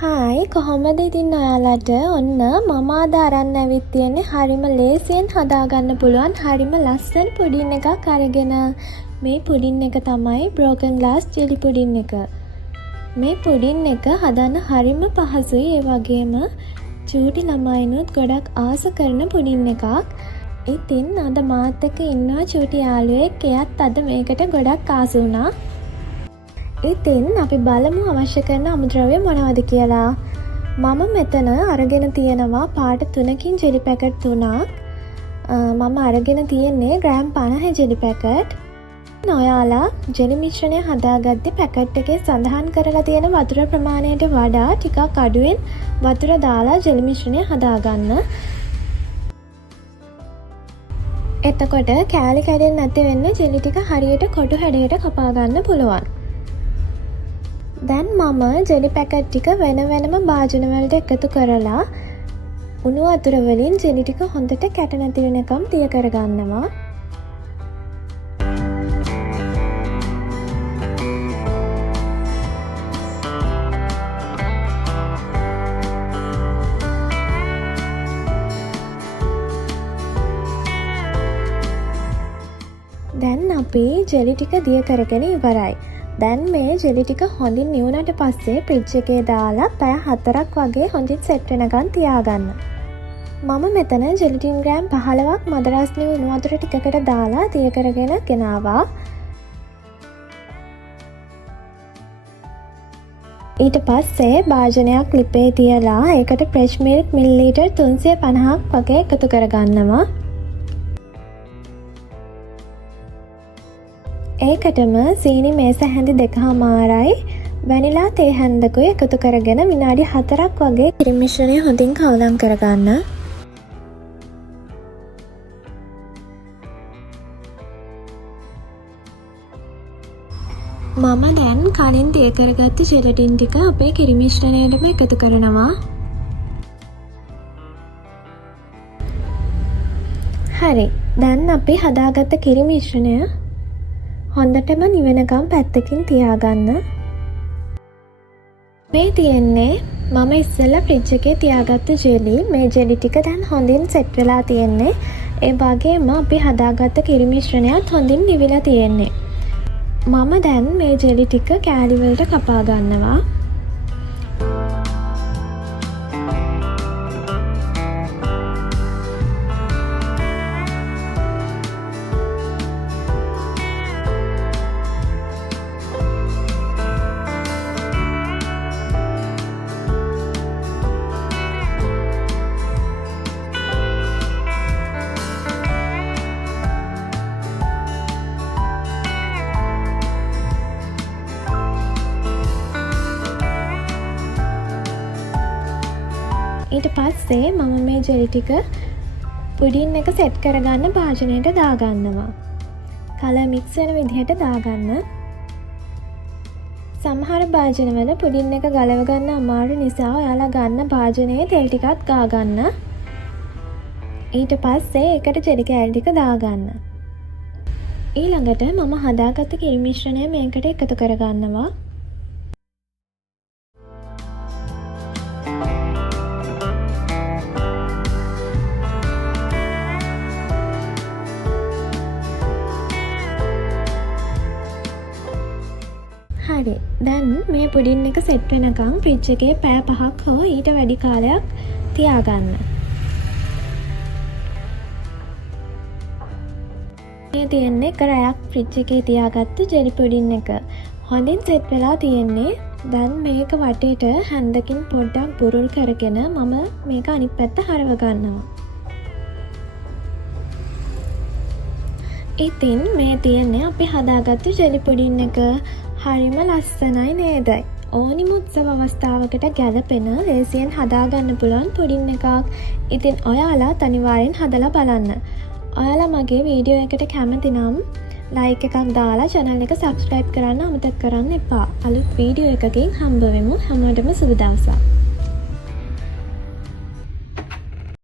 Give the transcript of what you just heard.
Hi කොහොමද ඉතින් ඔයාලට ඔන්න මම අද අරන් ඇවිත් තියෙන්නේ හරිම ලේසියෙන් හදාගන්න පුළුවන් හරිම ලස්සන පුඩින් එකක් අරගෙන මේ පුඩින් එක තමයි broken glass jelly පුඩින් එක. මේ පුඩින් එක හදන්න හරිම පහසුයි ඒ වගේම චූටි ළමයිනුත් ගොඩක් ආස කරන පුඩින් එකක්. ඉතින් අද මාත් එක්ක ඉන්නවා චූටි යාළුවෙක්. එයාත් අද මේකට ගොඩක් ආස වුණා. ඉතින් අපි බලමු අවශ්‍ය කරන අමුද්‍රව්‍ය මොනවද කියලා. මම මෙතන අරගෙන තියෙනවා පාට 3කින් ජෙලි පැකට් 3ක්. මම අරගෙන තියෙන්නේ ග්‍රෑම් 50 ජෙලි පැකට්. ඔයාලා ජෙලි මිශ්‍රණය හදාගත්තේ පැකට් එකේ සඳහන් කරලා තියෙන වතුර ප්‍රමාණයට වඩා ටිකක් අඩුවෙන් වතුර දාලා ජෙලි මිශ්‍රණය හදාගන්න. එතකොට කෑලි කැඩෙන්නේ නැති වෙන්න ජෙලි ටික හරියට කොටු හැඩයට කපා ගන්න පුළුවන්. දැන් මම ජෙලි පැකට් ටික වෙන වෙනම භාජන වලට එකතු කරලා උණු වතුර වලින් ජෙලි ටික හොඳට කැට නැති වෙනකම් තිය කරගන්නවා. දැන් අපි ජෙලි ටික දිය කරගෙන ඉවරයි. දැන් මේ ජෙලි ටික හොඳින් නිවුණට පස්සේ ෆ්‍රිජ් එකේ දාලා පැය 4ක් වගේ හොඳින් සෙට් වෙනකන් තියාගන්න. මම මෙතන ජෙලටින් ග්‍රෑම් 15ක් මදරස් නිවු උණු වතුර ටිකකට දාලා තිය කරගෙන ගෙනාවා. ඊට පස්සේ භාජනයක් ලිපේ තියලා ඒකට ෆ්‍රෙෂ් මිල්ක් මිලිලීටර් 350ක් වගේ එකතු කරගන්නවා. ඒකටම සීනි මේස හැඳි 2මාරයි වැනිලා තේ හැන්දකුයි එකතු කරගෙන විනාඩි 4ක් වගේ ක්‍රීම් මිශ්‍රණය හොඳින් කවුලම් කරගන්න. මම දැන් කලින් තේ කරගත්ත ජෙලටින් ටික අපේ ක්‍රීම් මිශ්‍රණයටම එකතු කරනවා. හරි. දැන් අපි හදාගත්ත ක්‍රීම් මිශ්‍රණය හොඳටම නිවෙනකම් පැත්තකින් තියාගන්න. මේ තියෙන්නේ මම ඉස්සෙල්ලා ෆ්‍රිජ් එකේ තියාගත්ත ජෙලි. මේ ජෙලි ටික දැන් හොඳින් සෙට් වෙලා තියෙන්නේ. ඒ වගේම අපි හදාගත්ත කිරි මිශ්‍රණයත් හොඳින් නිවිලා තියෙන්නේ. මම දැන් මේ ජෙලි ටික කෑලි වලට කපා ගන්නවා. ඊට පස්සේ මම මේ ජෙලි ටික පුඩින් එක සෙට් කරගන්න භාජනයට දාගන්නවා. කලර් මික්ස් වෙන විදිහට දාගන්න. සමහර භාජනවල පුඩින් එක ගලව ගන්න අමාරු නිසා ඔයාලා ගන්න භාජනයේ තෙල් ටිකක් ගාගන්න. ඊට පස්සේ ඒකට ජෙලි කෑලි ටික දාගන්න. ඊළඟට මම හදාගත්ත කිරි මිශ්‍රණය මේකට එකතු කරගන්නවා. හරි. දැන් මේ පුඩින් එක සෙට් වෙනකම් ෆ්‍රිජ් එකේ පැය 5ක් හෝ ඊට වැඩි කාලයක් තියාගන්න. මේ තියෙන්නේ එක රැයක් ෆ්‍රිජ් එකේ තියාගත්ත ජෙලි පුඩින් එක. හොඳින් සෙට් වෙලා තියෙන්නේ. දැන් මේක වටේට හැන්දකින් පොඩ්ඩක් බුරුල් කරගෙන මම මේක අනිත් පැත්ත හරව ගන්නවා. ඉතින් මේ තියෙන්නේ අපි හදාගත්ත ජෙලි පුඩින් එක. හරිම ලස්සනයි නේද? ඕනිම උත්සව අවස්ථාවකට ගැලපෙන ලේසියෙන් හදාගන්න පුළුවන් පුඩින් එකක්. ඉතින් ඔයාලා අනිවාර්යෙන් හදලා බලන්න. ඔයාලා මගේ වීඩියෝ එකට කැමති නම් ලයික් එකක් දාලා channel එක subscribe කරන්න අමතක කරන්න එපා. අලුත් වීඩියෝ එකකින් හම්බ වෙමු. හැමෝටම සුබ දවසක්.